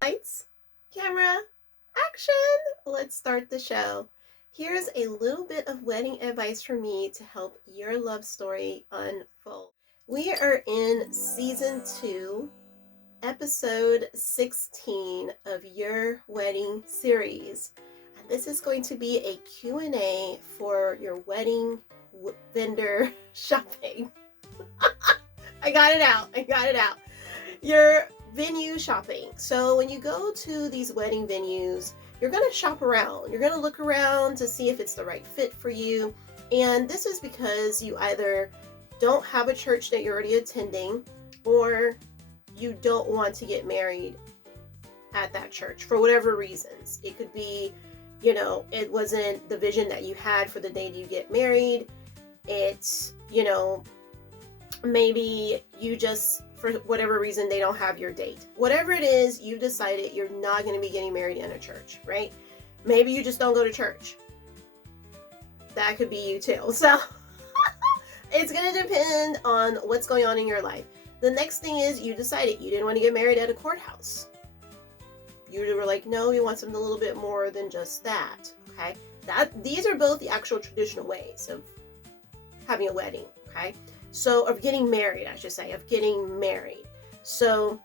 Lights, camera, action! Let's start the show. Here's a little bit of wedding advice from me to help your love story unfold. We are in season 2, episode 16 of your wedding series. And this is going to be a Q&A for your wedding vendor shopping. I got it out. Your venue shopping. So when you go to these wedding venues, you're going to shop around. You're going to look around to see if it's the right fit for you. And this is because you either don't have a church that you're already attending, or you don't want to get married at that church for whatever reasons. It could be, it wasn't the vision that you had for the day that you get married. It's, maybe you just, for whatever reason, they don't have your date. Whatever it is, you decided you're not going to be getting married in a church, right? Maybe you just don't go to church. That could be you too. So it's going to depend on what's going on in your life. The next thing is you decided you didn't want to get married at a courthouse. You were like, no, you want something a little bit more than just that. Okay. These are both the actual traditional ways of having a wedding. Okay. So, of getting married, I should say, of getting married. So,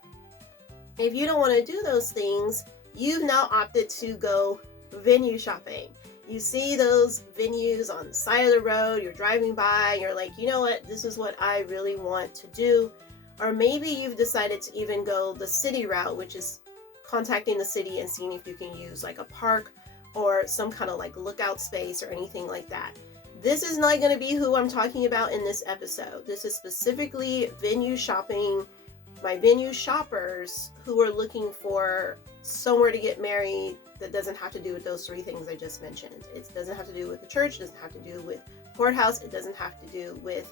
if you don't want to do those things, you've now opted to go venue shopping. You see those venues on the side of the road, you're driving by, and you're like, you know what, this is what I really want to do. Or maybe you've decided to even go the city route, which is contacting the city and seeing if you can use like a park or some kind of like lookout space or anything like that. This is not going to be who I'm talking about in this episode. This is specifically venue shopping, my venue shoppers who are looking for somewhere to get married that doesn't have to do with those 3 things I just mentioned. It doesn't have to do with the church, it doesn't have to do with courthouse, it doesn't have to do with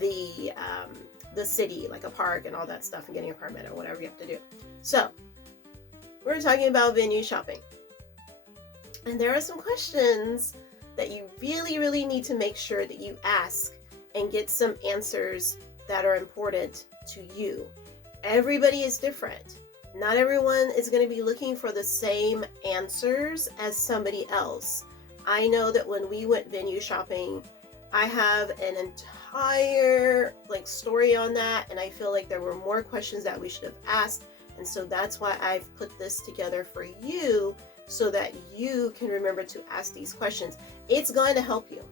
the city, like a park and all that stuff and getting a permit or whatever you have to do. So, we're talking about venue shopping. And there are some questions that you really, really need to make sure that you ask and get some answers that are important to you. Everybody is different. Not everyone is going to be looking for the same answers as somebody else. I know that when we went venue shopping, I have an entire story on that, and I feel like there were more questions that we should have asked, and so that's why I've put this together for you, so that you can remember to ask these questions. It's going to help you.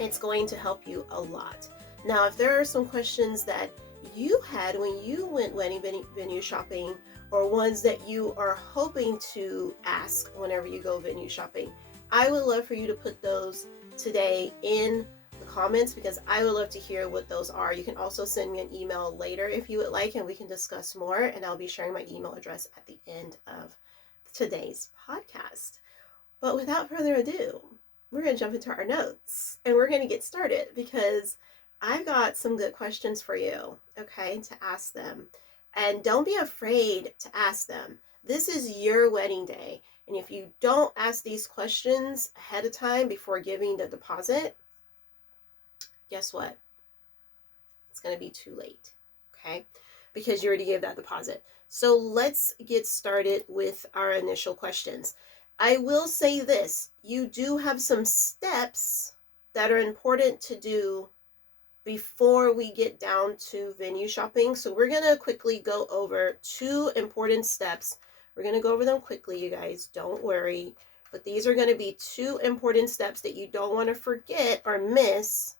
It's going to help you a lot. Now, if there are some questions that you had when you went wedding venue shopping, or ones that you are hoping to ask whenever you go venue shopping, I would love for you to put those today in the comments, because I would love to hear what those are. You can also send me an email later if you would like, and we can discuss more, and I'll be sharing my email address at the end of today's podcast. But without further ado, we're going to jump into our notes and we're going to get started, because I've got some good questions for you, okay, to ask them. And don't be afraid to ask them. This is your wedding day, and if you don't ask these questions ahead of time before giving the deposit, guess what? It's going to be too late, okay, because you already gave that deposit. So let's get started with our initial questions. I will say this, you do have some steps that are important to do before we get down to venue shopping. So we're going to quickly go over 2 important steps. We're going to go over them quickly, you guys, don't worry. But these are going to be 2 important steps that you don't want to forget or miss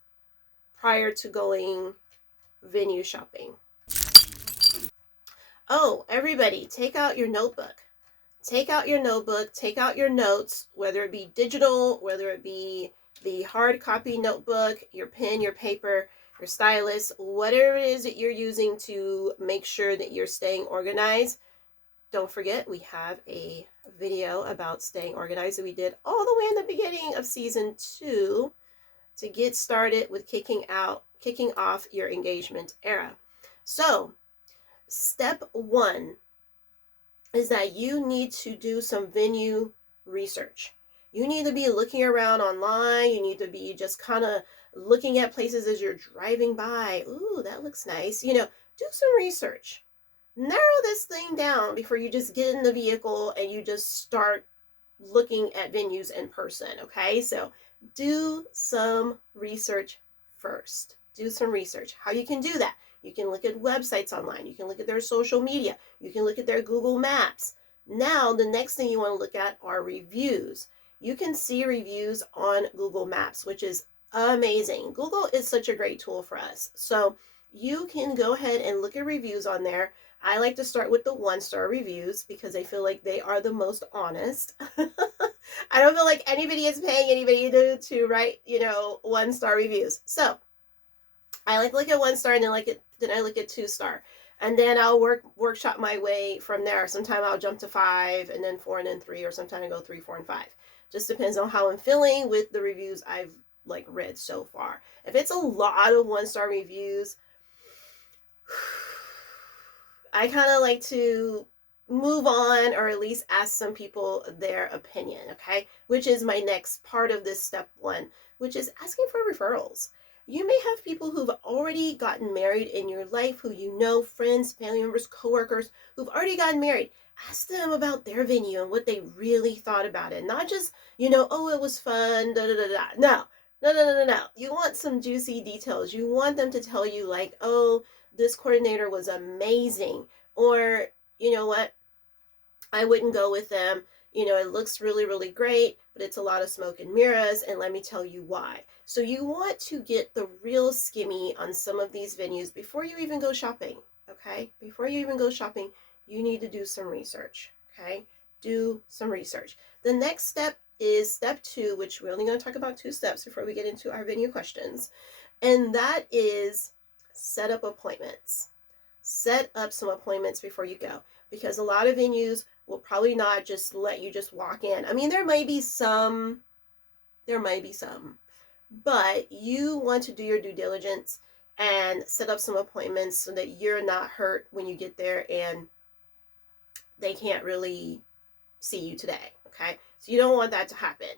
prior to going venue shopping. Oh, everybody, take out your notebook. Take out your notebook, take out your notes, whether it be digital, whether it be the hard copy notebook, your pen, your paper, your stylus, whatever it is that you're using to make sure that you're staying organized. Don't forget, we have a video about staying organized that we did all the way in the beginning of season 2 to get started with kicking off your engagement era. So step one is that you need to do some venue research. You need to be looking around online. You need to be just kind of looking at places as you're driving by. Ooh, that looks nice. Do some research. Narrow this thing down before you just get in the vehicle and you just start looking at venues in person, okay? So do some research first. Do some research. How you can do that? You can look at websites online. You can look at their social media. You can look at their Google Maps. Now, the next thing you want to look at are reviews. You can see reviews on Google Maps, which is amazing. Google is such a great tool for us. So you can go ahead and look at reviews on there. I like to start with the 1-star reviews because I feel like they are the most honest. I don't feel like anybody is paying anybody to write, 1-star reviews. So I like to look at 1-star and then I look at 2-star. And then I'll workshop my way from there. Sometimes I'll jump to 5 and then 4 and then 3, or sometimes I go 3, 4, and 5. Just depends on how I'm feeling with the reviews I've read so far. If it's a lot of 1-star reviews, I kind of like to move on, or at least ask some people their opinion, okay? Which is my next part of this step 1, which is asking for referrals. You may have people who've already gotten married in your life, who friends, family members, coworkers who've already gotten married. Ask them about their venue and what they really thought about it. Not just, oh, it was fun, da da da da. No. You want some juicy details. You want them to tell you oh, this coordinator was amazing. Or, you know what, I wouldn't go with them. It looks really, really great, but it's a lot of smoke and mirrors, and let me tell you why. So you want to get the real skimmy on some of these venues before you even go shopping, okay? Before you even go shopping, you need to do some research, okay? Do some research. The next step is step 2, which we're only going to talk about 2 steps before we get into our venue questions, and that is set up appointments. Set up some appointments before you go, because a lot of venues will probably not just let you just walk in. I mean, there might be some, but you want to do your due diligence and set up some appointments so that you're not hurt when you get there and they can't really see you today, okay? So you don't want that to happen.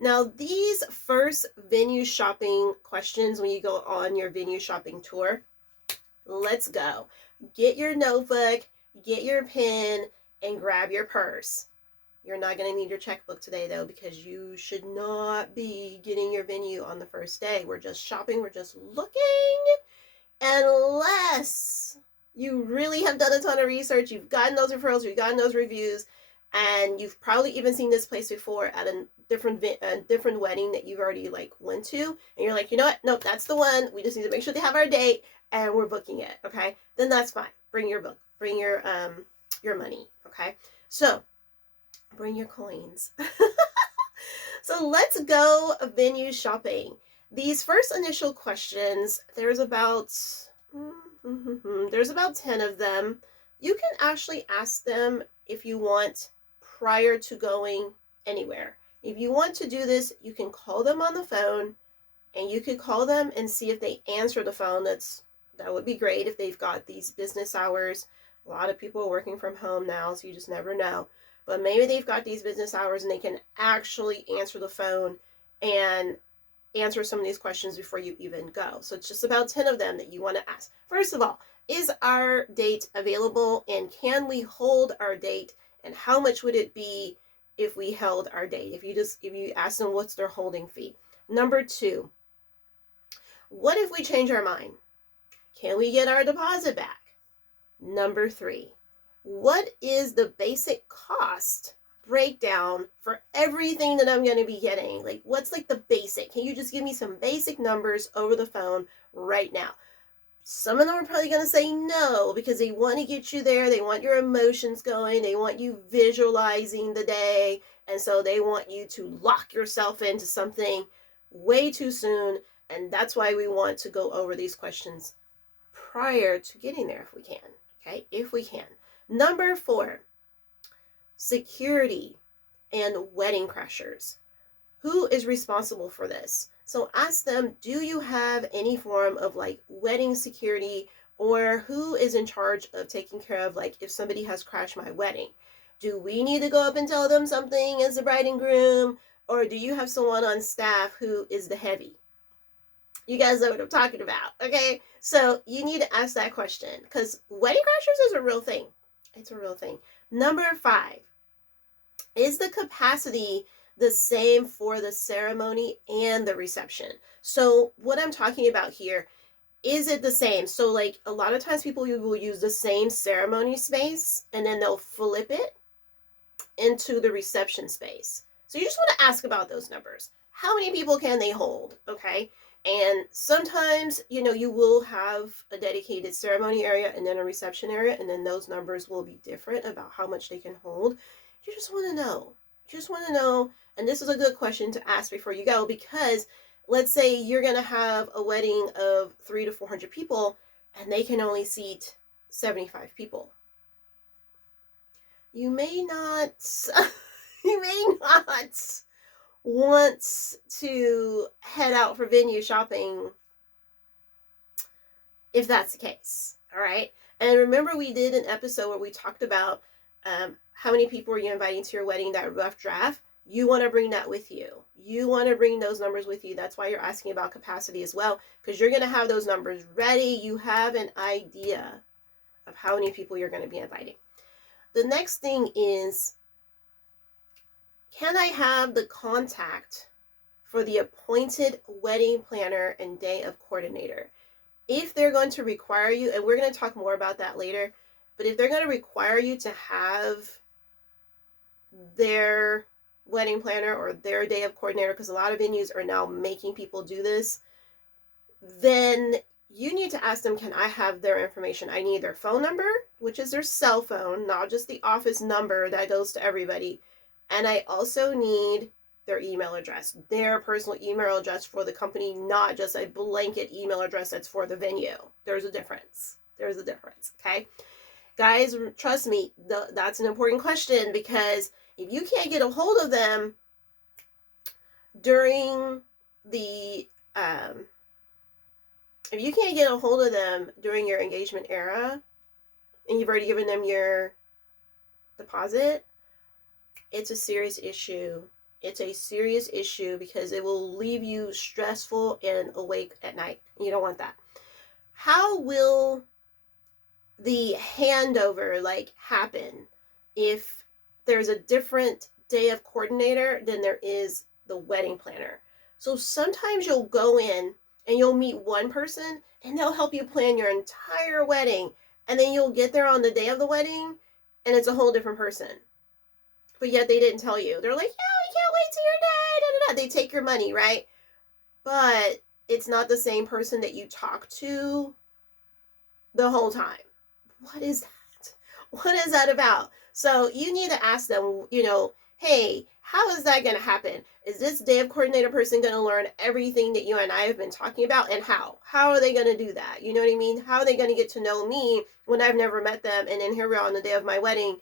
Now, these first venue shopping questions when you go on your venue shopping tour, let's go. Get your notebook, get your pen, and grab your purse. You're not going to need your checkbook today, though, because you should not be getting your venue on the first day. We're just shopping. We're just looking. Unless you really have done a ton of research, you've gotten those referrals, you've gotten those reviews, and you've probably even seen this place before at a different wedding that you've already went to, and you're like, you know what? Nope, that's the one. We just need to make sure they have our date, and we're booking it. Okay, then that's fine. Bring your book. Bring your money. Okay, so bring your coins. So let's go venue shopping. These first initial questions, there's about 10 of them. You can actually ask them if you want prior to going anywhere. If you want to do this, you can call them on the phone, and you could call them and see if they answer the phone. That would be great if they've got these business hours. A lot of people are working from home now, so you just never know. But maybe they've got these business hours and they can actually answer the phone and answer some of these questions before you even go. So it's just about 10 of them that you want to ask. First of all, is our date available, and can we hold our date, and how much would it be if we held our date? If you ask them what's their holding fee. Number 2, what if we change our mind? Can we get our deposit back? Number 3, what is the basic cost breakdown for everything that I'm going to be getting? What's the basic? Can you just give me some basic numbers over the phone right now? Some of them are probably going to say no, because they want to get you there. They want your emotions going. They want you visualizing the day. And so they want you to lock yourself into something way too soon. And that's why we want to go over these questions prior to getting there if we can. Okay, if we can. Number 4, security and wedding crashers. Who is responsible for this? So ask them, do you have any form of wedding security Or who is in charge of taking care of, like, if somebody has crashed my wedding? Do we need to go up and tell them something as the bride and groom? Or do you have someone on staff who is the heavy? You guys know what I'm talking about, okay? So you need to ask that question, because wedding crashers is a real thing. It's a real thing. Number 5, is the capacity the same for the ceremony and the reception? So what I'm talking about here, is it the same? So like a lot of times people will use the same ceremony space and then they'll flip it into the reception space. So you just want to ask about those numbers. How many people can they hold? Okay. And sometimes, you will have a dedicated ceremony area and then a reception area, and then those numbers will be different about how much they can hold. You just want to know. You just want to know. And this is a good question to ask before you go, because let's say you're going to have a wedding of 300 to 400 people and they can only seat 75 people. You may not want to head out for venue shopping if that's the case. All right. And remember, we did an episode where we talked about how many people are you inviting to your wedding, that rough draft. You want to bring that with you. You want to bring those numbers with you. That's why you're asking about capacity as well, because you're going to have those numbers ready. You have an idea of how many people you're going to be inviting. The next thing is, can I have the contact for the appointed wedding planner and day of coordinator? If they're going to require you, and we're going to talk more about that later, but if they're going to require you to have their wedding planner or their day of coordinator, because a lot of venues are now making people do this, then you need to ask them, can I have their information? I need their phone number, which is their cell phone, not just the office number that goes to everybody. And I also need their email address, their personal email address for the company, not just a blanket email address that's for the venue. There's a difference. Okay? Guys, trust me, that's an important question, because if you can't get a hold of them during your engagement era and you've already given them your deposit, it's a serious issue. It's a serious issue, because it will leave you stressful and awake at night. You don't want that. How will the handover happen if there's a different day of coordinator than there is the wedding planner? So sometimes you'll go in and you'll meet one person and they'll help you plan your entire wedding, and then you'll get there on the day of the wedding and it's a whole different person. But yet they didn't tell you. They're like, yeah, we can't wait till your day. Da, da, da. They take your money, right? But it's not the same person that you talk to the whole time. What is that? What is that about? So you need to ask them, hey, how is that going to happen? Is this day of coordinator person going to learn everything that you and I have been talking about? And how? How are they going to do that? You know what I mean? How are they going to get to know me when I've never met them? And then here we are on the day of my wedding,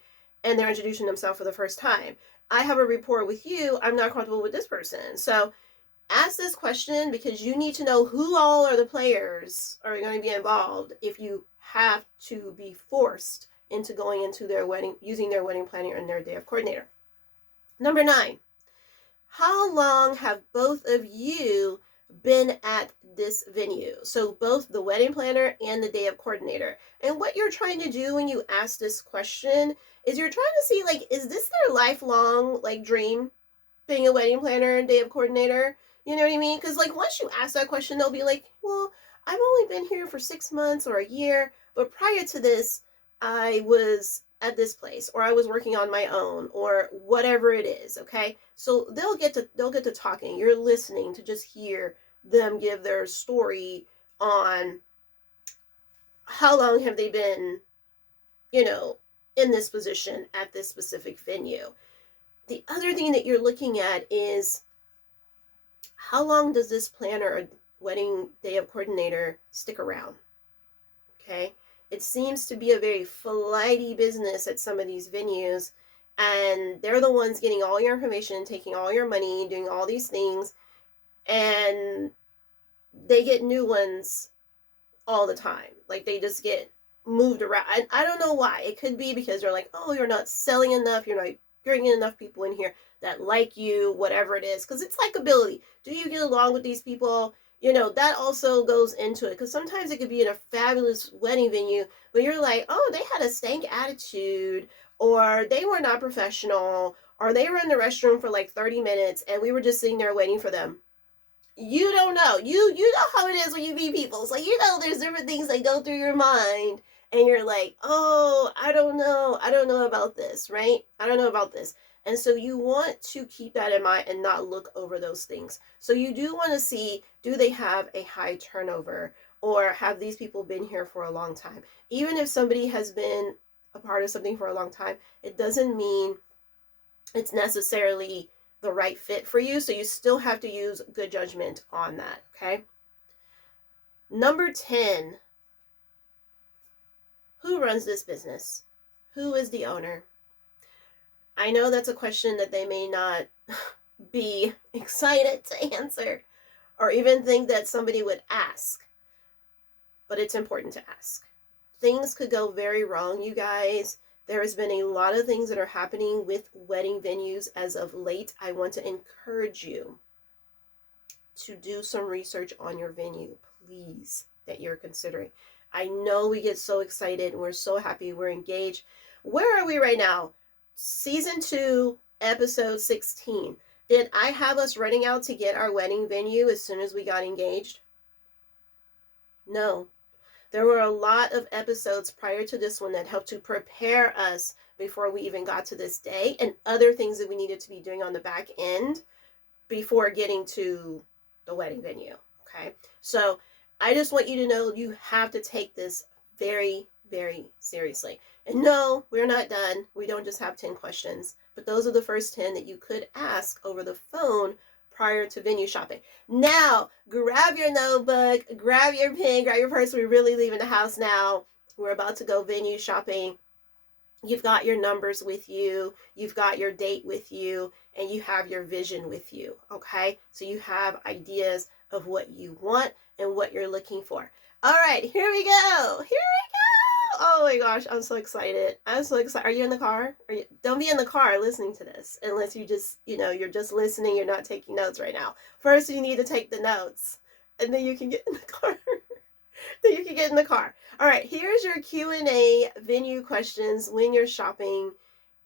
and they're introducing themselves for the first time. I have a rapport with you. I'm not comfortable with this person. So ask this question, because you need to know who all are the players are going to be involved if you have to be forced into going into their wedding, using their wedding planner and their day of coordinator. Number 9, how long have both of you been at this venue? So both the wedding planner and the day of coordinator. And what you're trying to do when you ask this question is you're trying to see, is this their lifelong dream, being a wedding planner and day of coordinator? You know what I mean? Because once you ask that question, they'll be like, well, I've only been here for 6 months or a year, but prior to this, I was at this place, or I was working on my own, or whatever it is. Okay, so they'll get to talking. You're listening to just hear them give their story on how long have they been, in this position at this specific venue. The other thing that you're looking at is, how long does this planner or wedding day of coordinator stick around? Okay, it seems to be a very flighty business at some of these venues, and they're the ones getting all your information, taking all your money, doing all these things, and they get new ones all the time. Like they just get moved around. I don't know why. It could be because they're like, oh, you're not selling enough, you're not bringing enough people in here that like you, whatever it is, because it's likability. Do you get along with these people? You know, that also goes into it, because sometimes it could be in a fabulous wedding venue, but you're like, oh, they had a stank attitude, or they were not professional, or they were in the restroom for like 30 minutes and we were just sitting there waiting for them. You don't know. You know how it is when you meet people. So you know there's different things that go through your mind, and you're like, oh, I don't know about this, right? I don't know about this. And so you want to keep that in mind and not look over those things. So you do want to see, do they have a high turnover, or have these people been here for a long time? Even if somebody has been a part of something for a long time, it doesn't mean it's necessarily the right fit for you. So you still have to use good judgment on that, okay? Number 10, who runs this business? Who is the owner? I know that's a question that they may not be excited to answer or even think that somebody would ask, but it's important to ask. Things could go very wrong, you guys. There has been a lot of things that are happening with wedding venues as of late. I want to encourage you to do some research on your venue, please, that you're considering. I know we get so excited and we're so happy, we're engaged. Where are we right now? Season 2, episode 16. Did I have us running out to get our wedding venue as soon as we got engaged? No. There were a lot of episodes prior to this one that helped to prepare us before we even got to this day, and other things that we needed to be doing on the back end before getting to the wedding venue, okay? So I just want you to know you have to take this very, very seriously. And no, we're not done. We don't just have 10 questions, but those are the first 10 that you could ask over the phone prior to venue shopping. Now, grab your notebook, grab your pen, grab your purse. We're really leaving the house now. We're about to go venue shopping. You've got your numbers with you, you've got your date with you, and you have your vision with you, okay? So you have ideas of what you want and what you're looking for. All right, here we go. Oh my gosh, I'm so excited. I'm so excited. Are you in the car? Don't be in the car listening to this unless you just, you're just listening. You're not taking notes right now. First, you need to take the notes, and then you can get in the car. All right, here's your Q&A venue questions when you're shopping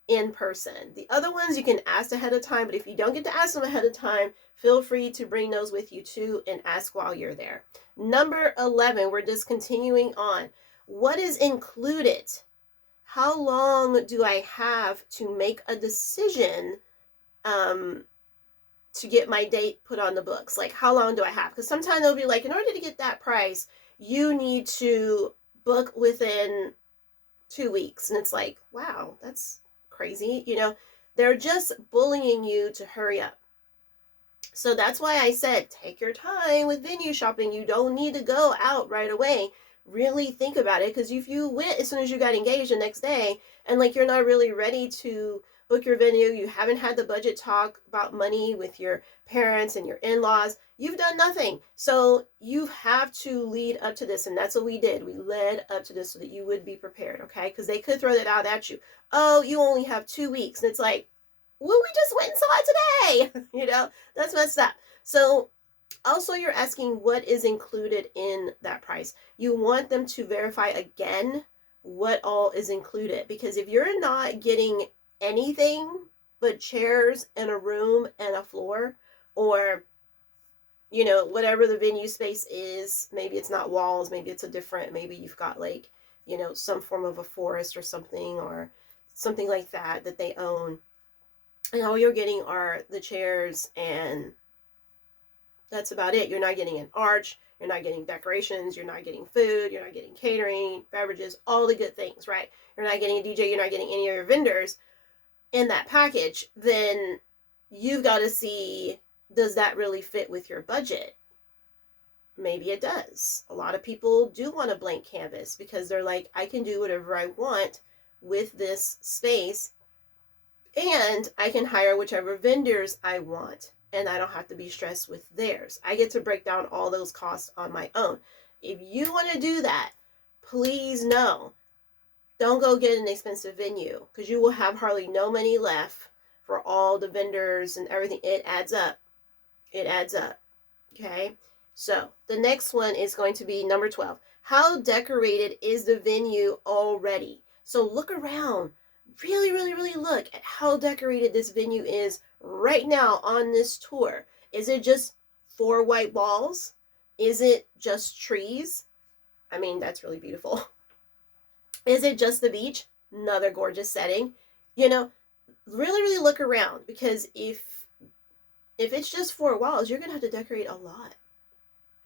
in person. The other ones you can ask ahead of time, but if you don't get to ask them ahead of time, feel free to bring those with you too and ask while you're there. Number 11, we're just continuing on. What is included? How long do I have to make a decision to get my date put on the books? Like, how long do I have? Because sometimes they'll be like, in order to get that price, you need to book within 2 weeks. And it's like, wow, that's crazy. They're just bullying you to hurry up. So that's why I said, take your time with venue shopping. You don't need to go out right away. Really think about it, because if you went as soon as you got engaged the next day and like you're not really ready to book your venue, you haven't had the budget talk about money with your parents and your in-laws, you've done nothing. So you have to lead up to this, and that's what we did. We led up to this so that you would be prepared, okay? Because they could throw that out at you. Oh, you only have 2 weeks. And it's like, well, we just went and saw it today. That's messed up. So also, you're asking what is included in that price. You want them to verify again what all is included, because if you're not getting anything but chairs and a room and a floor, or whatever the venue space is, maybe it's not walls, maybe it's maybe you've got like some form of a forest or something like that they own, and all you're getting are the chairs, and that's about it. You're not getting an arch, you're not getting decorations, you're not getting food, you're not getting catering, beverages, all the good things, right? You're not getting a DJ, you're not getting any of your vendors in that package. Then you've got to see, does that really fit with your budget? Maybe it does. A lot of people do want a blank canvas because they're like, I can do whatever I want with this space, and I can hire whichever vendors I want, and I don't have to be stressed with theirs. I get to break down all those costs on my own. If you want to do that, please no. Don't go get an expensive venue because you will have hardly no money left for all the vendors and everything. It adds up. It adds up. Okay. So the next one is going to be number 12. How decorated is the venue already? So look around. Really, really, really look at how decorated this venue is right now on this tour. Is it just 4 white walls? Is it just trees? I mean, that's really beautiful. Is it just the beach? Another gorgeous setting. You know, really, really look around, because if it's just 4 walls, you're going to have to decorate a lot.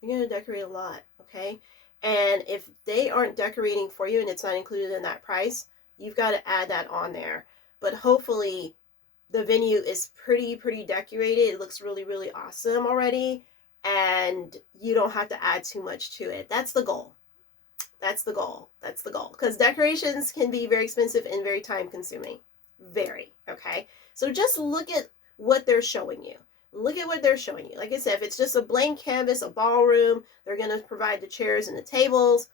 You're going to decorate a lot, okay? And if they aren't decorating for you and it's not included in that price, you've got to add that on there. But hopefully the venue is pretty decorated. It looks really, really awesome already, and you don't have to add too much to it. That's the goal. That's the goal. That's the goal. Because decorations can be very expensive and very time consuming. Very, okay? So just look at what they're showing you. Look at what they're showing you. Like I said, if it's just a blank canvas, a ballroom, they're going to provide the chairs and the tables,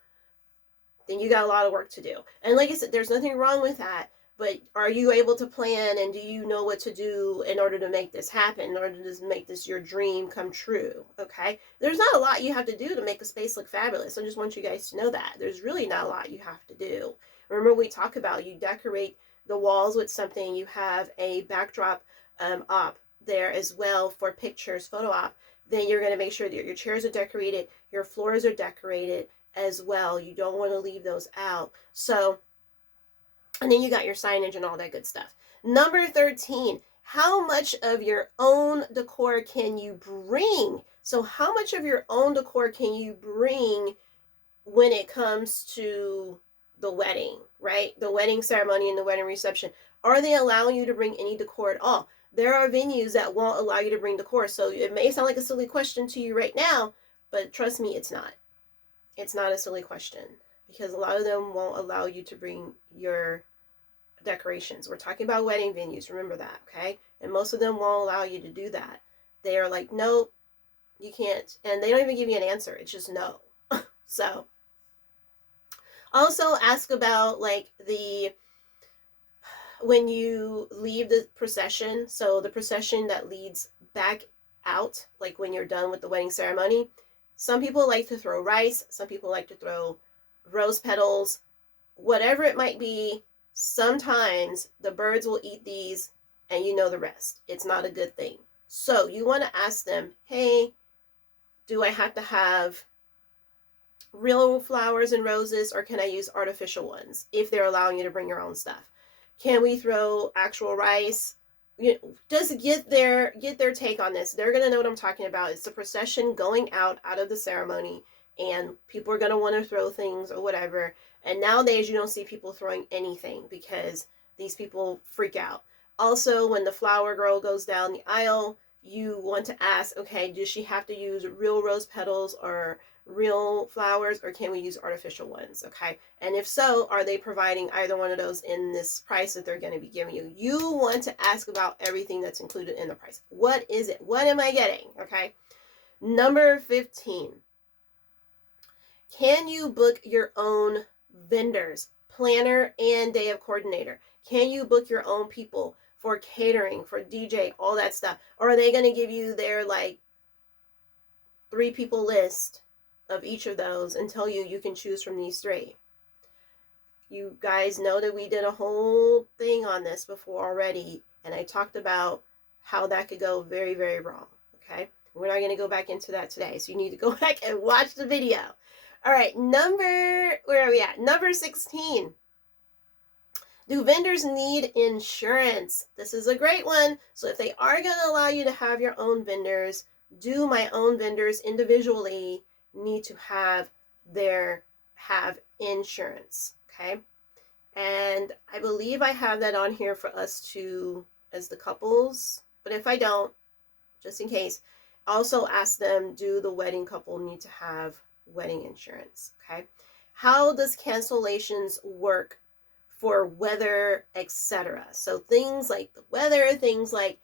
then you got a lot of work to do. And like I said, there's nothing wrong with that. But are you able to plan, and do you know what to do in order to make this happen, in order to make this your dream come true? Okay? There's not a lot you have to do to make a space look fabulous. I just want you guys to know that. There's really not a lot you have to do. Remember, we talk about you decorate the walls with something. You have a backdrop op there as well for pictures, photo op. Then you're going to make sure that your chairs are decorated, your floors are decorated as well. You don't want to leave those out. So, and then you got your signage and all that good stuff. Number 13, how much of your own decor can you bring? So how much of your own decor can you bring when it comes to the wedding, right? The wedding ceremony and the wedding reception. Are they allowing you to bring any decor at all? There are venues that won't allow you to bring decor. So it may sound like a silly question to you right now, but trust me, it's not. It's not a silly question, because a lot of them won't allow you to bring your decorations. We're talking about wedding venues. Remember that, okay? And most of them won't allow you to do that. They are like, nope, you can't. And they don't even give you an answer. It's just no. So also ask about like when you leave the procession, so the procession that leads back out, like when you're done with the wedding ceremony, some people like to throw rice, some people like to throw rose petals, whatever it might be. Sometimes the birds will eat these, and you know the rest. It's not a good thing. So you want to ask them, hey, do I have to have real flowers and roses, or can I use artificial ones if they're allowing you to bring your own stuff? Can we throw actual rice? You know, just get their take on this. They're going to know what I'm talking about. It's the procession going out of the ceremony, and people are going to want to throw things or whatever. And nowadays you don't see people throwing anything because these people freak out. Also, when the flower girl goes down the aisle, you want to ask, okay, does she have to use real rose petals or real flowers, or can we use artificial ones? Okay. And if so, are they providing either one of those in this price that they're going to be giving you? You want to ask about everything that's included in the price. What is it? What am I getting? Okay. Number 15. Can you book your own vendors, planner and day of coordinator? Can you book your own people for catering, for DJ, all that stuff? Or are they going to give you their like 3 people list of each of those and tell you can choose from these 3? You guys know that we did a whole thing on this before already, and I talked about how that could go very, very wrong. Okay, we're not going to go back into that today, so you need to go back and watch the video. All right, where are we at? Number 16. Do vendors need insurance? This is a great one. So if they are going to allow you to have your own vendors, do my own vendors individually need to have insurance? Okay. And I believe I have that on here for us to, as the couples, but if I don't, just in case, also ask them, do the wedding couple need to have wedding insurance? Okay. How does cancellations work for weather, etc.? So things like the weather, things like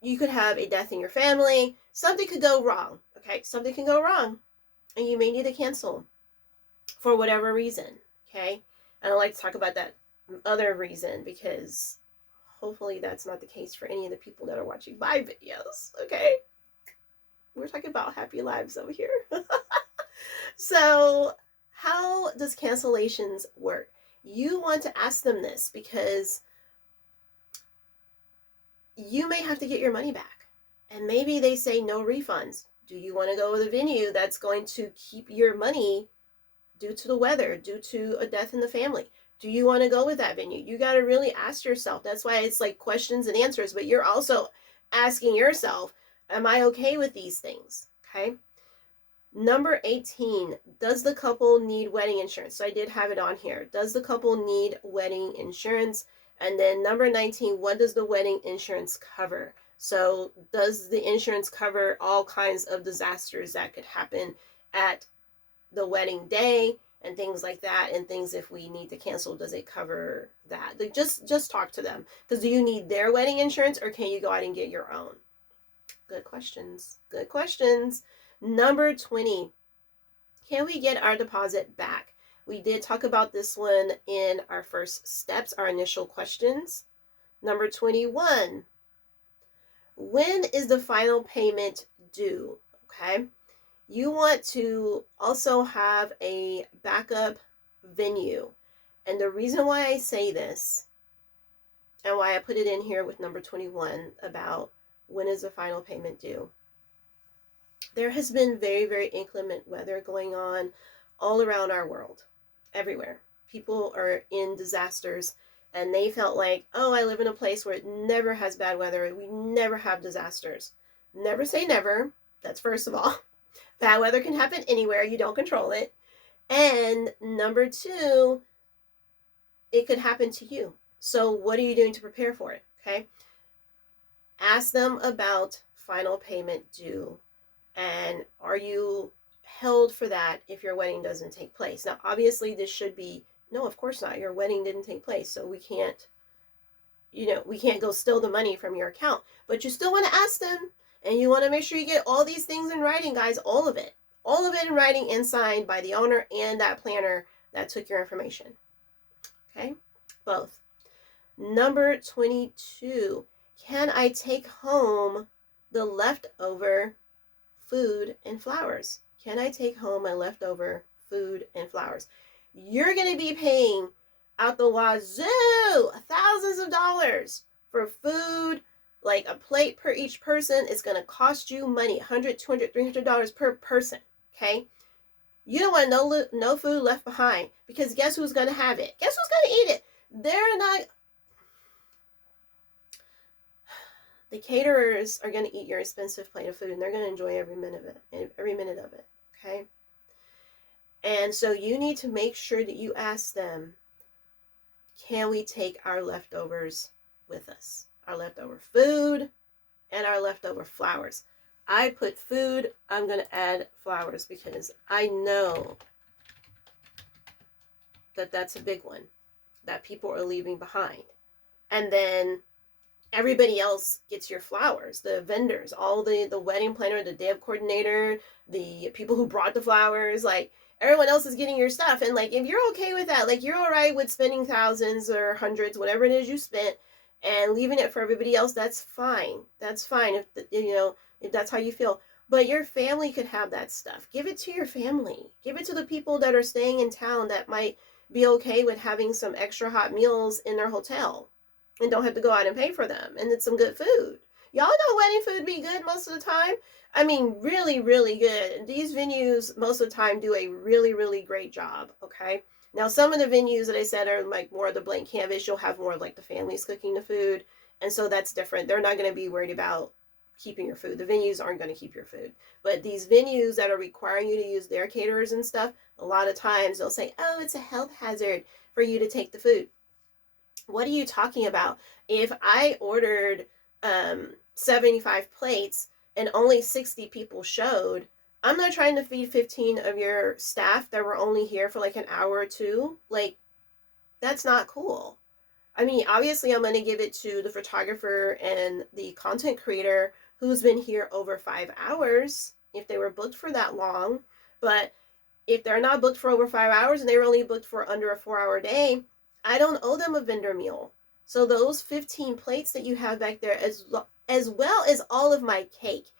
you could have a death in your family, something could go wrong. Okay, something can go wrong and you may need to cancel. for whatever reason. Okay, I don't like to talk about that other reason because hopefully that's not the case for any of the people that are watching my videos. Okay, we're talking about happy lives over here. So how does cancellations work? You want to ask them this because you may have to get your money back. And maybe they say no refunds. Do you want to go with a venue that's going to keep your money due to the weather, due to a death in the family? Do you want to go with that venue? You got to really ask yourself. That's why it's like questions and answers, but you're also asking yourself, am I okay with these things? Okay. Number 18, does the couple need wedding insurance? So I did have it on here. Does the couple need wedding insurance? And then number 19, what does the wedding insurance cover? So does the insurance cover all kinds of disasters that could happen at the wedding day and things like that, and things if we need to cancel, does it cover that? Like just talk to them, because do you need their wedding insurance or can you go out and get your own? Good questions. Good questions. Number 20, can we get our deposit back? We did talk about this one in our first steps, our initial questions. Number 21, when is the final payment due? Okay. You want to also have a backup venue. And the reason why I say this and why I put it in here with number 21 about when is the final payment due. There has been very, very inclement weather going on all around our world, everywhere. People are in disasters and they felt like, oh, I live in a place where it never has bad weather. We never have disasters. Never say never. That's first of all. Bad weather can happen anywhere. You don't control it. And number two, it could happen to you. So what are you doing to prepare for it? Okay. Ask them about final payment due. And are you held for that if your wedding doesn't take place? Now, obviously, this should be, no, of course not. Your wedding didn't take place. So we can't, we can't go steal the money from your account. But you still want to ask them. And you want to make sure you get all these things in writing, guys. All of it. All of it in writing and signed by the owner and that planner that took your information. Okay? Both. Number 22. Can I take home the leftover food and flowers? Can I take home my leftover food and flowers? You're going to be paying out the wazoo thousands of dollars for food, like a plate per each person. It's going to cost you money, $100, $200, $300 per person. Okay? You don't want no food left behind, because guess who's going to have it? Guess who's going to eat it? They're not. The caterers are going to eat your expensive plate of food, and they're going to enjoy every minute of it. Okay? And so you need to make sure that you ask them, can we take our leftovers with us? Our leftover food and our leftover flowers. I put food, I'm going to add flowers because I know that that's a big one that people are leaving behind. And then everybody else gets your flowers, the vendors, all the wedding planner, the day of coordinator, the people who brought the flowers, like everyone else is getting your stuff. And like, if you're okay with that, like you're all right with spending thousands or hundreds, whatever it is you spent, and leaving it for everybody else, that's fine. That's fine if if that's how you feel. But your family could have that stuff. Give it to your family. Give it to the people that are staying in town that might be okay with having some extra hot meals in their hotel and don't have to go out and pay for them. And it's some good food. Y'all know wedding food be good most of the time. I mean, really, really good. These venues most of the time do a really, really great job. Okay. Now, some of the venues that I said are like more of the blank canvas. You'll have more of like the families cooking the food. And so that's different. They're not going to be worried about keeping your food. The venues aren't going to keep your food. But these venues that are requiring you to use their caterers and stuff, a lot of times they'll say, oh, it's a health hazard for you to take the food. What are you talking about? If I ordered 75 plates and only 60 people showed, I'm not trying to feed 15 of your staff that were only here for like an hour or two. Like, that's not cool. I mean, obviously I'm going to give it to the photographer and the content creator who's been here over 5 hours if they were booked for that long. But if they're not booked for over 5 hours and they were only booked for under a 4-hour day, I don't owe them a vendor meal. So those 15 plates that you have back there, as well as all of my cake,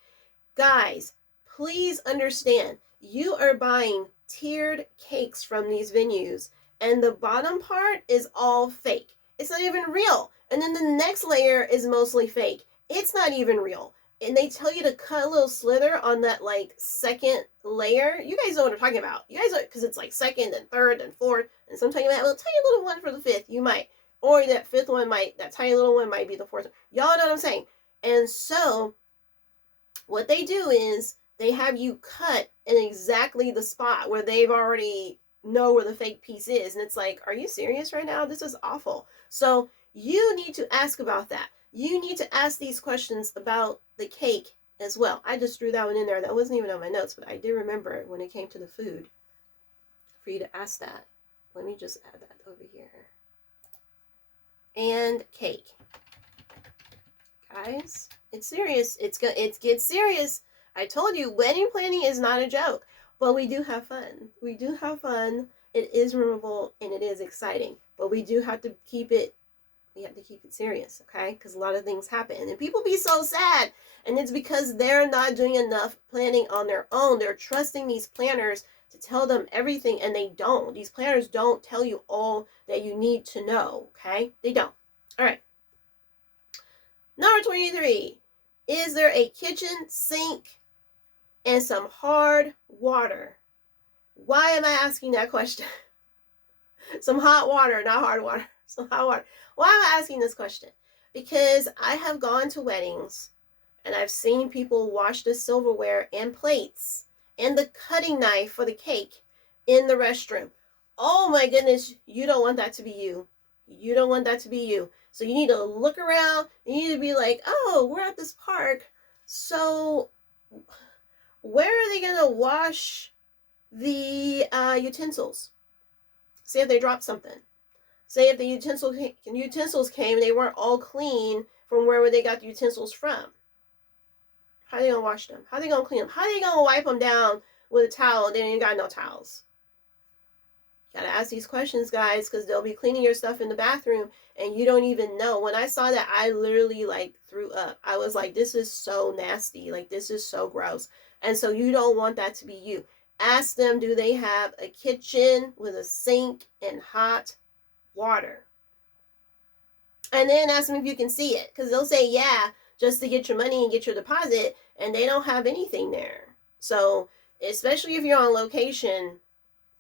guys, please understand, you are buying tiered cakes from these venues, and the bottom part is all fake. It's not even real. And then the next layer is mostly fake. It's not even real. And they tell you to cut a little slither on that like second layer. You guys know what I'm talking about. You guys, because it's like second and third and fourth, and sometimes you might have a tiny little one for the fifth. You might, or that fifth one might, that tiny little one might be the fourth. Y'all know what I'm saying. And so what they do is they have you cut in exactly the spot where they've already know where the fake piece is. And it's like, are you serious right now? This is awful. So you need to ask about that. You need to ask these questions about the cake as well. I just threw that one in there. That wasn't even on my notes, but I did remember it when it came to the food for you to ask that. Let me just add that over here. And cake. Guys, it's serious. It gets serious. I told you, wedding planning is not a joke, but we do have fun. We do have fun. It is memorable and it is exciting, but we do have to keep it. We have to keep it serious, okay? Because a lot of things happen, and people be so sad, and it's because they're not doing enough planning on their own. They're trusting these planners to tell them everything, and they don't. These planners don't tell you all that you need to know, okay? They don't. All right. Number 23, is there a kitchen sink and some hard water? Why am I asking that question? Some hot water, not hard water. Some hot water. Why am I asking this question? Because I have gone to weddings and I've seen people wash the silverware and plates and the cutting knife for the cake in the restroom. Oh my goodness, you don't want that to be you. You don't want that to be you. So you need to look around. You need to be like, oh, we're at this park. So where are they going to wash the utensils? See if they dropped something. Say if the utensils came and they weren't all clean from wherever they got the utensils from. How are they going to wash them? How are they going to clean them? How are they going to wipe them down with a towel and they ain't got no towels? You gotta ask these questions, guys, because they'll be cleaning your stuff in the bathroom and you don't even know. When I saw that, I literally like threw up. I was like, this is so nasty. Like, this is so gross. And so you don't want that to be you. Ask them, do they have a kitchen with a sink and hot water? And then ask them if you can see it, because they'll say yeah just to get your money and get your deposit, and they don't have anything there. So especially if you're on location,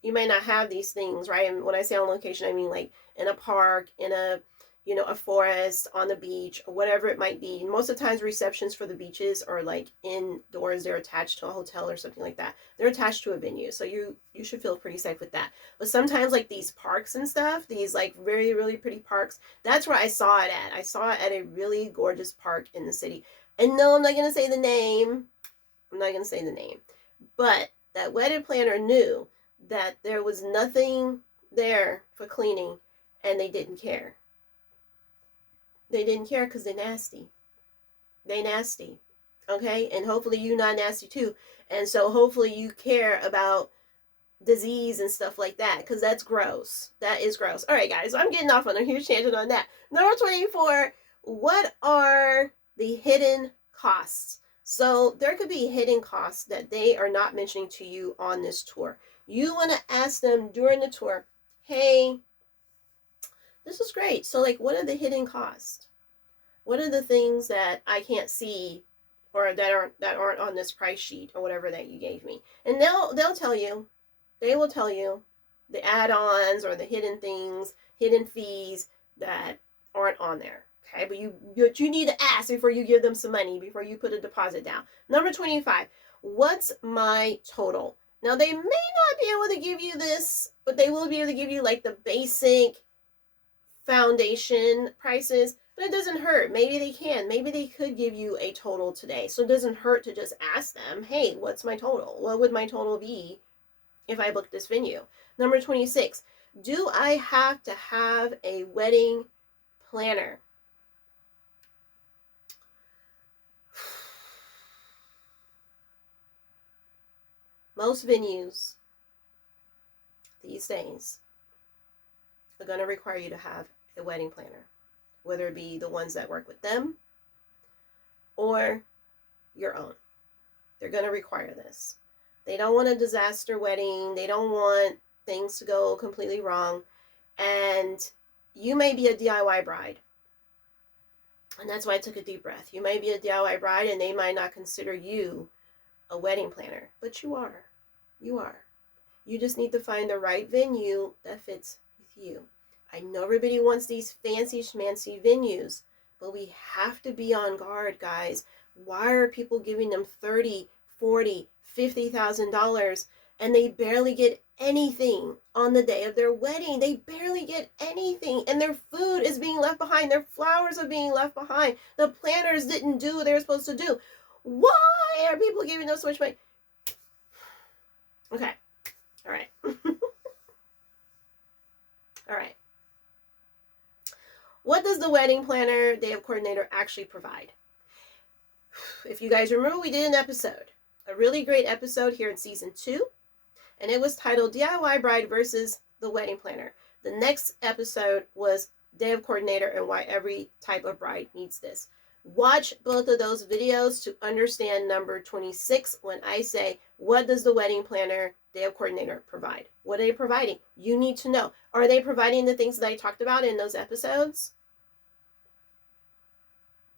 you may not have these things, right? And when I say on location, I mean like in a park, in a, you know, a forest, on the beach, or whatever it might be. And most of the times receptions for the beaches are like indoors. They're attached to a hotel or something like that. They're attached to a venue. So you should feel pretty safe with that. But sometimes like these parks and stuff, these like very, really pretty parks, that's where I saw it at. I saw it at a really gorgeous park in the city. And no, I'm not going to say the name. I'm not going to say the name. But that wedding planner knew that there was nothing there for cleaning, and they didn't care. They didn't care because they're nasty. They nasty. Okay? And hopefully you're not nasty too. And so hopefully you care about disease and stuff like that, because that's gross. That is gross. All right, guys, so I'm getting off on a huge tangent on that. Number 24, what are the hidden costs? So there could be hidden costs that they are not mentioning to you on this tour. You want to ask them during the tour, hey, this is great. So like, what are the hidden costs? What are the things that I can't see or that aren't on this price sheet or whatever that you gave me? And they'll tell you. They will tell you the add-ons or the hidden things, hidden fees that aren't on there. Okay, but you need to ask before you give them some money, before you put a deposit down. Number 25, what's my total? Now, they may not be able to give you this, but they will be able to give you like the basic foundation prices, but it doesn't hurt. Maybe they can. Maybe they could give you a total today. So it doesn't hurt to just ask them, hey, what's my total? What would my total be if I booked this venue? Number 26, do I have to have a wedding planner? Most venues these days are going to require you to have a wedding planner, whether it be the ones that work with them or your own. They're going to require this. They don't want a disaster wedding. They don't want things to go completely wrong. And you may be a DIY bride. And that's why I took a deep breath. You may be a DIY bride and they might not consider you a wedding planner, but you are. You are. You just need to find the right venue that fits with you. I know everybody wants these fancy schmancy venues, but we have to be on guard, guys. Why are people giving them $30,000, $40,000, $50,000 and they barely get anything on the day of their wedding? They barely get anything, and their food is being left behind. Their flowers are being left behind. The planners didn't do what they were supposed to do. Why are people giving them so much money? Okay. All right. All right. What does the wedding planner, day of coordinator, actually provide? If you guys remember, we did an episode, a really great episode here in season 2, and it was titled DIY Bride versus the Wedding Planner. The next episode was Day of Coordinator and why every type of bride needs this. Watch both of those videos to understand number 26 when I say, what does the wedding planner, day of coordinator provide? What are they providing? You need to know. Are they providing the things that I talked about in those episodes?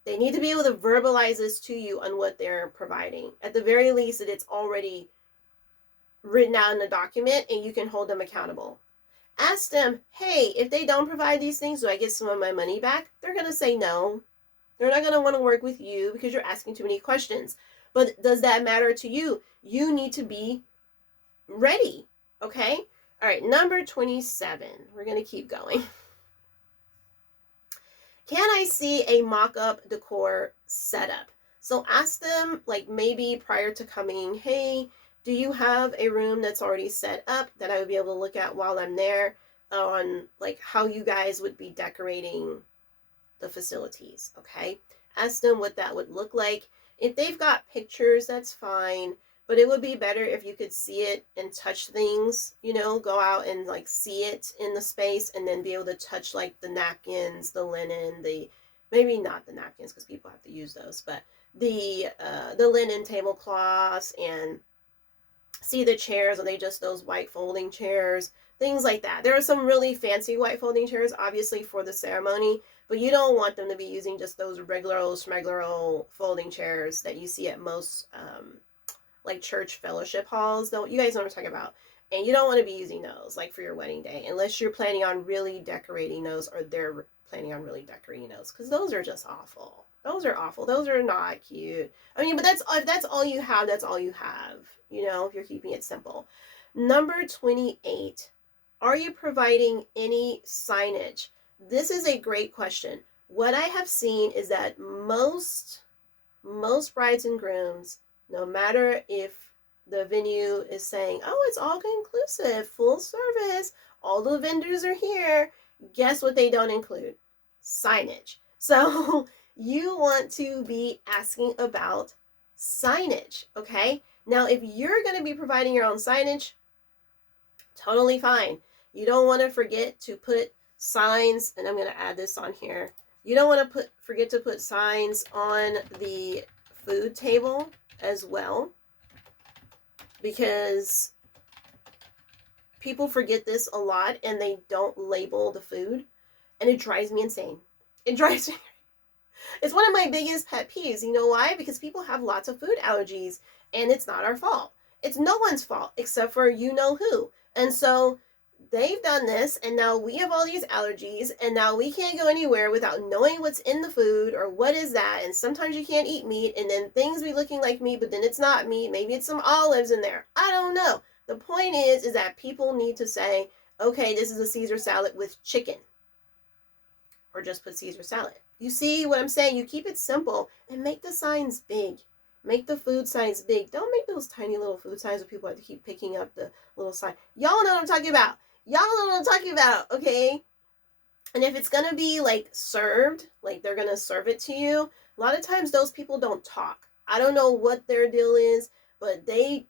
They need to be able to verbalize this to you on what they're providing. At the very least, that it's already written out in a document and you can hold them accountable. Ask them, hey, if they don't provide these things, do I get some of my money back? They're going to say no. They're not going to want to work with you because you're asking too many questions. But does that matter to you? You need to be ready, okay? All right, number 27. We're going to keep going. Can I see a mock-up decor setup? So ask them, like maybe prior to coming, hey, do you have a room that's already set up that I would be able to look at while I'm there on like how you guys would be decorating the facilities, okay? Ask them what that would look like. If they've got pictures, that's fine, but it would be better if you could see it and touch things, you know, go out and like see it in the space and then be able to touch like the napkins, the linen, maybe not the napkins because people have to use those, but the linen tablecloths, and see the chairs. Are they just those white folding chairs? Things like that. There are some really fancy white folding chairs, obviously, for the ceremony, but you don't want them to be using just those regular old schmegler old folding chairs that you see at most like church fellowship halls. You guys know what I'm talking about. And you don't want to be using those like for your wedding day unless you're planning on really decorating those, or they're planning on really decorating those, because those are just awful. Those are awful. Those are not cute. I mean, but if that's all you have, that's all you have, you know, if you're keeping it simple. Number 28, are you providing any signage? This is a great question. What I have seen is that most brides and grooms, no matter if the venue is saying, oh, it's all inclusive, full service, all the vendors are here, guess what they don't include? Signage. So you want to be asking about signage, okay? Now, if you're going to be providing your own signage, totally fine. You don't want to forget to put signs, and I'm going to add this on here. You don't want to forget to put signs on the food table as well, because people forget this a lot and they don't label the food, and it drives me insane. It drives me. It's one of my biggest pet peeves. You know why? Because people have lots of food allergies, and it's not our fault. It's no one's fault except for you know who. And so they've done this, and now we have all these allergies, and now we can't go anywhere without knowing what's in the food or what is that. And sometimes you can't eat meat, and then things be looking like meat, but then it's not meat. Maybe it's some olives in there. I don't know. The point is that people need to say, okay, this is a Caesar salad with chicken, or just put Caesar salad. You see what I'm saying? You keep it simple and make the signs big. Make the food signs big. Don't make those tiny little food signs where people have to keep picking up the little sign. Y'all know what I'm talking about. Y'all know what I'm talking about, okay? And if it's going to be like served, like they're going to serve it to you, a lot of times those people don't talk. I don't know what their deal is, but they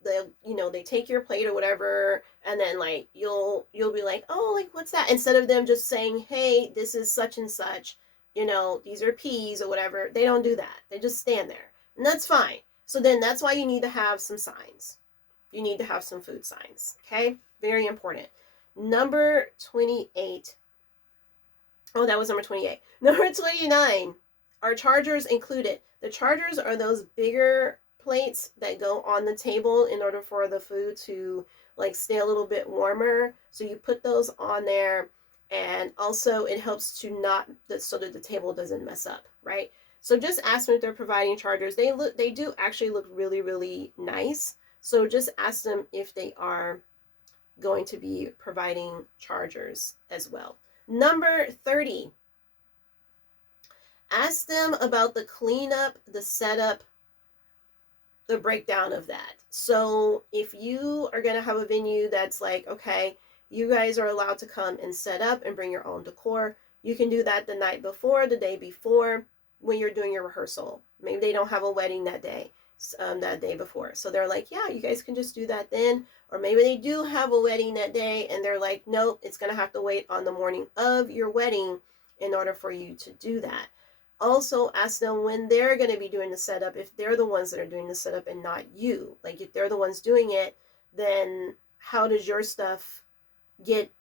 take your plate or whatever, and then like you'll be like, oh, like what's that, instead of them just saying, hey, this is such and such, these are peas or whatever. They don't do that. They just stand there, and that's fine. So then that's why you need to have some signs. You need to have some food signs. Okay, very important. Number 28. Oh, that was number 28. Number 29. Are chargers included? The chargers are those bigger plates that go on the table in order for the food to like stay a little bit warmer. So you put those on there, and also it helps to not so that the table doesn't mess up, right? So just ask them if they're providing chargers. They do actually look really, really nice. So just ask them if they are going to be providing chargers as well. Number 30. Ask them about the cleanup, the setup, the breakdown of that. So if you are going to have a venue that's like, okay, you guys are allowed to come and set up and bring your own decor, you can do that the night before, the day before, when you're doing your rehearsal. Maybe they don't have a wedding that day, that day before. So they're like, yeah, you guys can just do that then. Or maybe they do have a wedding that day and they're like, nope, it's going to have to wait on the morning of your wedding in order for you to do that. Also ask them when they're going to be doing the setup, if they're the ones that are doing the setup and not you. Like if they're the ones doing it, then how does your stuff get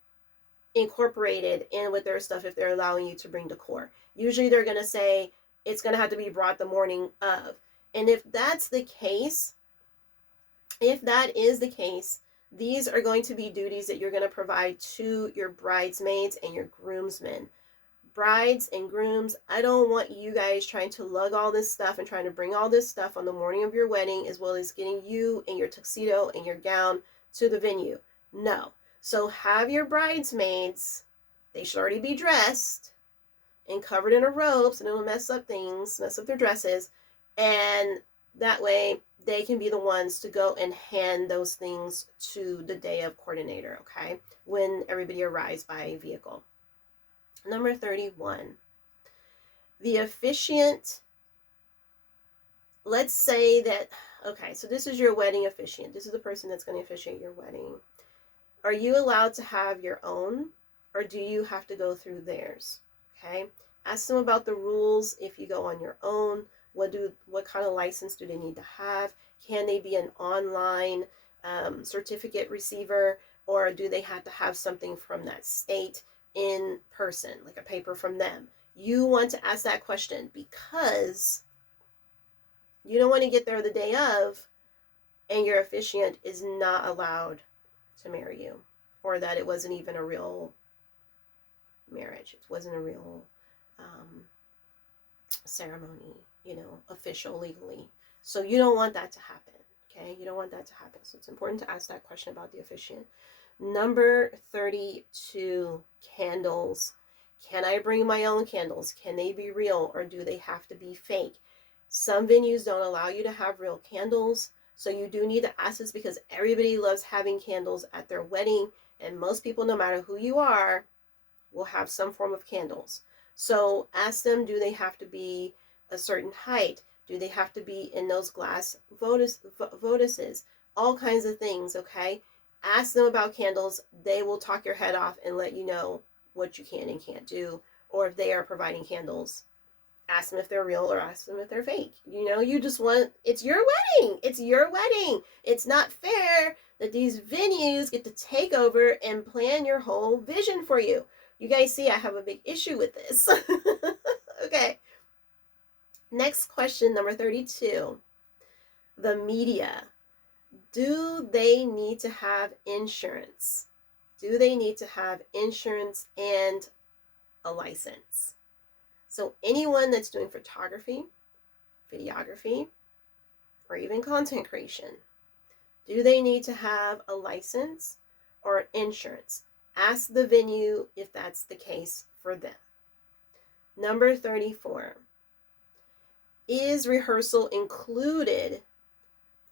incorporated in with their stuff if they're allowing you to bring decor? Usually they're going to say it's going to have to be brought the morning of. And if that's the case, if that is the case, these are going to be duties that you're going to provide to your bridesmaids and your groomsmen. Brides and grooms, I don't want you guys trying to lug all this stuff and trying to bring all this stuff on the morning of your wedding, as well as getting you in your tuxedo and your gown to the venue. No. So have your bridesmaids, they should already be dressed and covered in a robe so they don't mess up their dresses, and that way they can be the ones to go and hand those things to the day of coordinator, okay, when everybody arrives by vehicle. Number 31, the officiant. Let's say that, okay, so this is your wedding officiant. This is the person that's going to officiate your wedding. Are you allowed to have your own, or do you have to go through theirs? Okay, ask them about the rules if you go on your own. What kind of license do they need to have? Can they be an online certificate receiver, or do they have to have something from that state in person, like a paper from them? You want to ask that question because you don't want to get there the day of and your officiant is not allowed to marry you, or that it wasn't even a real marriage. It wasn't a real ceremony, official legally. So you don't want that to happen, okay? You don't want that to happen. So it's important to ask that question about the officiant. Number 32, candles. Can I bring my own candles? Can they be real, or do they have to be fake? Some venues don't allow you to have real candles, so you do need to ask this because everybody loves having candles at their wedding, and most people, no matter who you are, will have some form of candles. So ask them, do they have to be a certain height? Do they have to be in those glass vodices? All kinds of things, okay? Ask them about candles. They will talk your head off and let you know what you can and can't do. Or if they are providing candles, ask them if they're real or ask them if they're fake. You just want, it's your wedding. It's your wedding. It's not fair that these venues get to take over and plan your whole vision for you. You guys see, I have a big issue with this. Okay. Next question, number 32. The media. Do they need to have insurance? Do they need to have insurance and a license? So anyone that's doing photography, videography, or even content creation, do they need to have a license or insurance? Ask the venue if that's the case for them. Number 34. Is rehearsal included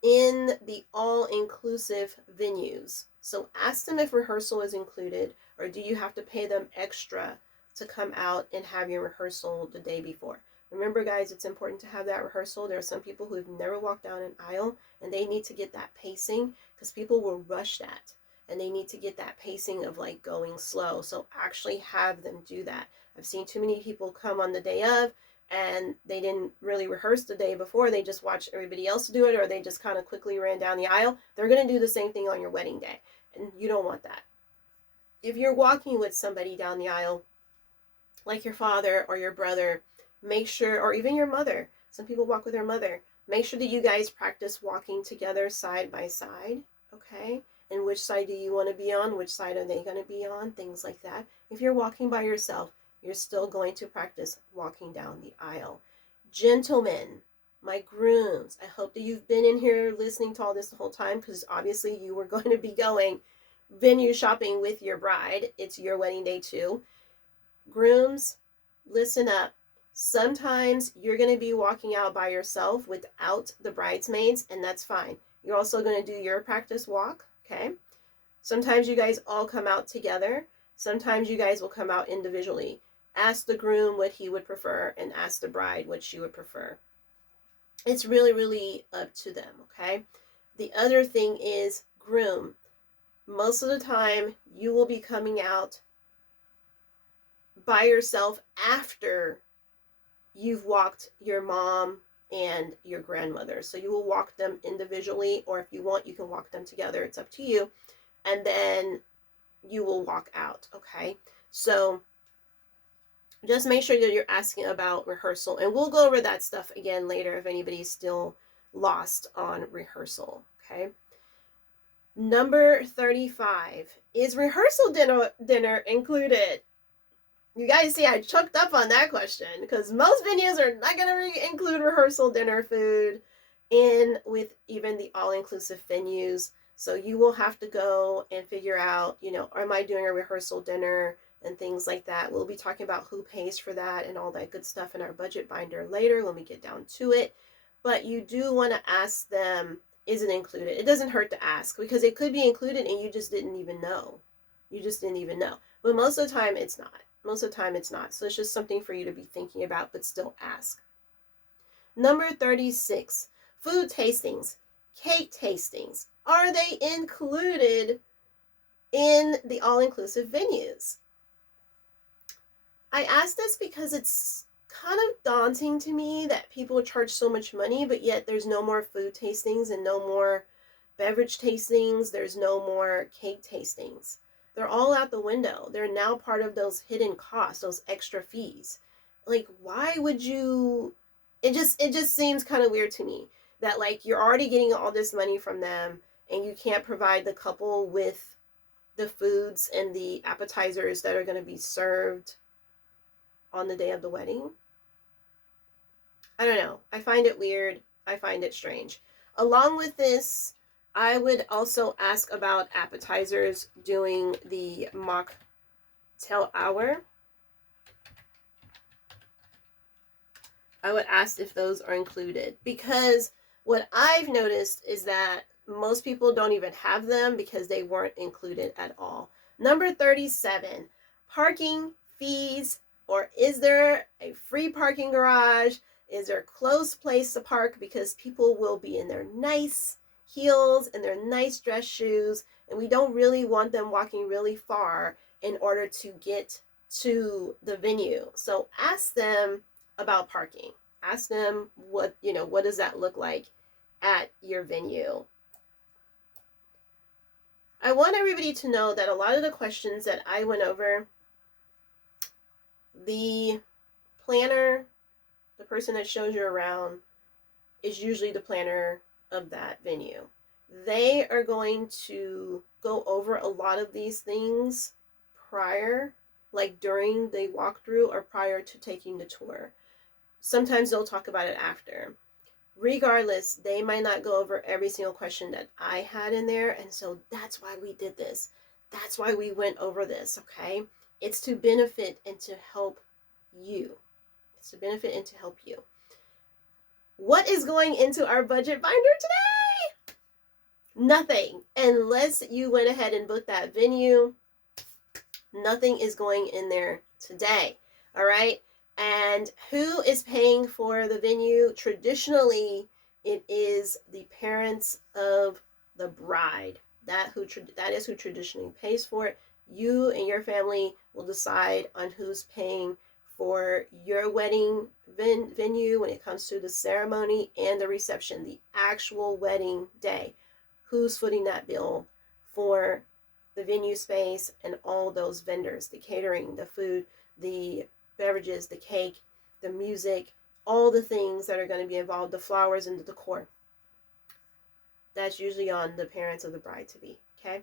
in the all-inclusive venues? So ask them if rehearsal is included, or do you have to pay them extra to come out and have your rehearsal the day before? Remember, guys, it's important to have that rehearsal. There are some people who've never walked down an aisle, and they need to get that pacing, because people will rush that, and they need to get that pacing of like going slow. So actually have them do that. I've seen too many people come on the day of, and they didn't really rehearse the day before. They just watched everybody else do it, or they just kind of quickly ran down the aisle. They're going to do the same thing on your wedding day, and you don't want that. If you're walking with somebody down the aisle, like your father or your brother, make sure, or even your mother, some people walk with their mother, make sure that you guys practice walking together side by side, okay? And which side do you want to be on? Which side are they going to be on? Things like that. If you're walking by yourself, you're still going to practice walking down the aisle. Gentlemen, my grooms, I hope that you've been in here listening to all this the whole time, because obviously you were going to be going venue shopping with your bride. It's your wedding day too. Grooms, listen up. Sometimes you're going to be walking out by yourself without the bridesmaids, and that's fine. You're also going to do your practice walk, okay? Sometimes you guys all come out together. Sometimes you guys will come out individually. Ask the groom what he would prefer, and ask the bride what she would prefer. It's really, really up to them, okay? The other thing is, groom, most of the time you will be coming out by yourself after you've walked your mom and your grandmother. So you will walk them individually, or if you want, you can walk them together. It's up to you. And then you will walk out, okay? So just make sure that you're asking about rehearsal, and we'll go over that stuff again later if anybody's still lost on rehearsal, okay? Number 35, is rehearsal dinner included? You guys see, I choked up on that question, because most venues are not going to include rehearsal dinner food in with even the all-inclusive venues. So you will have to go and figure out, you know, am I doing a rehearsal dinner and things like that. We'll be talking about who pays for that and all that good stuff in our budget binder later when we get down to it. But you do want to ask them, is it included? It doesn't hurt to ask, because it could be included and you just didn't even know. You just didn't even know. But most of the time it's not. Most of the time it's not. So it's just something for you to be thinking about, but still ask. Number 36, food tastings, cake tastings. Are they included in the all-inclusive venues? I ask this because it's kind of daunting to me that people charge so much money, but yet there's no more food tastings and no more beverage tastings. There's no more cake tastings. They're all out the window. They're now part of those hidden costs, those extra fees. Like, why would you? It just seems kind of weird to me that, like, you're already getting all this money from them and you can't provide the couple with the foods and the appetizers that are going to be served on the day of the wedding. I don't know. I find it weird. I find it strange. Along with this, I would also ask about appetizers during the mocktail hour. I would ask if those are included, because what I've noticed is that most people don't even have them because they weren't included at all. Number 37, parking fees, or is there a free parking garage? Is there a close place to park? Because people will be in their nice heels and their nice dress shoes, and we don't really want them walking really far in order to get to the venue. So ask them about parking. Ask them what does that look like at your venue. I want everybody to know that a lot of the questions that I went over, the planner, the person that shows you around, is usually the planner of that venue. They are going to go over a lot of these things prior, like during the walkthrough or prior to taking the tour. Sometimes they'll talk about it after. Regardless, they might not go over every single question that I had in there, and so that's why we did this. That's why we went over this, okay? It's to benefit and to help you. It's to benefit and to help you. What is going into our budget binder today? Nothing. Unless you went ahead and booked that venue, nothing is going in there today, all right? And And who is paying for the venue? Traditionally, it is the parents of the bride. That is who traditionally pays for it. You and your family will decide on who's paying for your wedding venue when it comes to the ceremony and the reception, the actual wedding day. Who's footing that bill for the venue space and all those vendors, the catering, the food, the beverages, the cake, the music, all the things that are going to be involved, the flowers and the decor. That's usually on the parents of the bride-to-be, okay?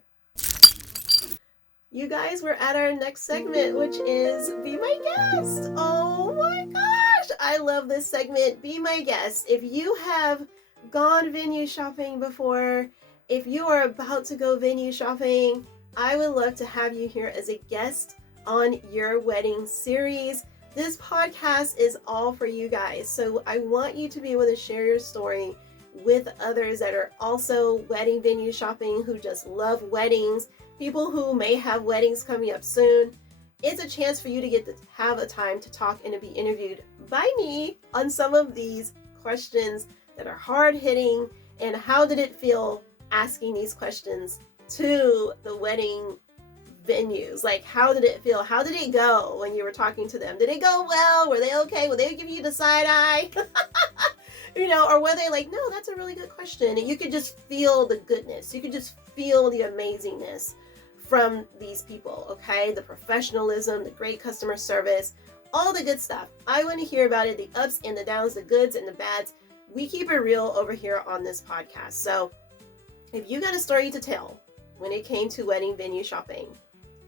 You guys, we're at our next segment, which is Be My Guest. Oh my gosh, I love this segment, Be My Guest. If you have gone venue shopping before, if you are about to go venue shopping, I would love to have you here as a guest on your wedding series. This podcast is all for you guys, so I want you to be able to share your story with others that are also wedding venue shopping, who just love weddings, people who may have weddings coming up soon. It's a chance for you to get to have a time to talk and to be interviewed by me on some of these questions that are hard-hitting, and how did it feel asking these questions to the wedding venues. Like, how did it feel? How did it go when you were talking to them? Did it go well? Were they okay? Were they give you the side eye? Or were they like, no, that's a really good question? And you could just feel the goodness. You could just feel the amazingness from these people, okay? The professionalism, the great customer service, all the good stuff. I want to hear about it, the ups and the downs, the goods and the bads. We keep it real over here on this podcast. So if you got a story to tell when it came to wedding venue shopping,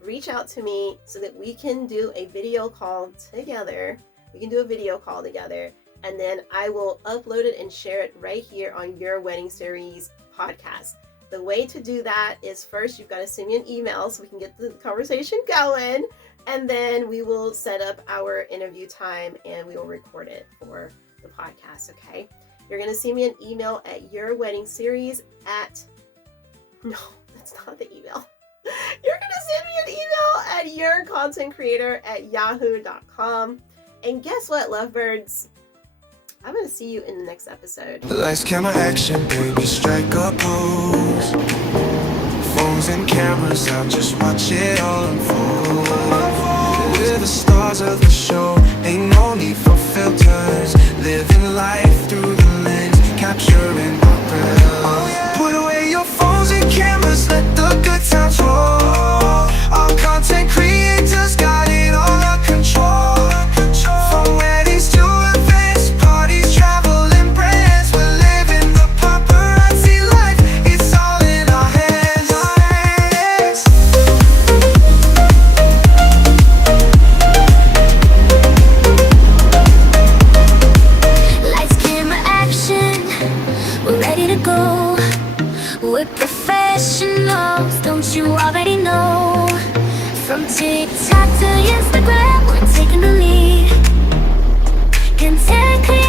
reach out to me so that we can do a video call together. And then I will upload it and share it right here on your wedding series podcast. The way to do that is, first you've got to send me an email so we can get the conversation going, and then we will set up our interview time and we will record it for the podcast, okay? You're going to send me an email at yourweddingseries at... No, that's not the email. You're going to send me an email at yourcontentcreator@yahoo.com. And guess what, lovebirds? I'm going to see you in the next episode. Lights, camera, action, baby, strike a pose. Phones and cameras out, just watch it all unfold. We're the stars of the show, ain't no need for filters. Living life through the lens, capturing our breath. Put away your phones and cameras, let the good times roll. Our content creators got it all under control. From weddings to events, parties, travel and brands, we're living the paparazzi life. It's all in our hands. Lights, camera, action, we're ready to go. We're professionals, don't you already know? From TikTok to Instagram, we're taking the lead. Content creators.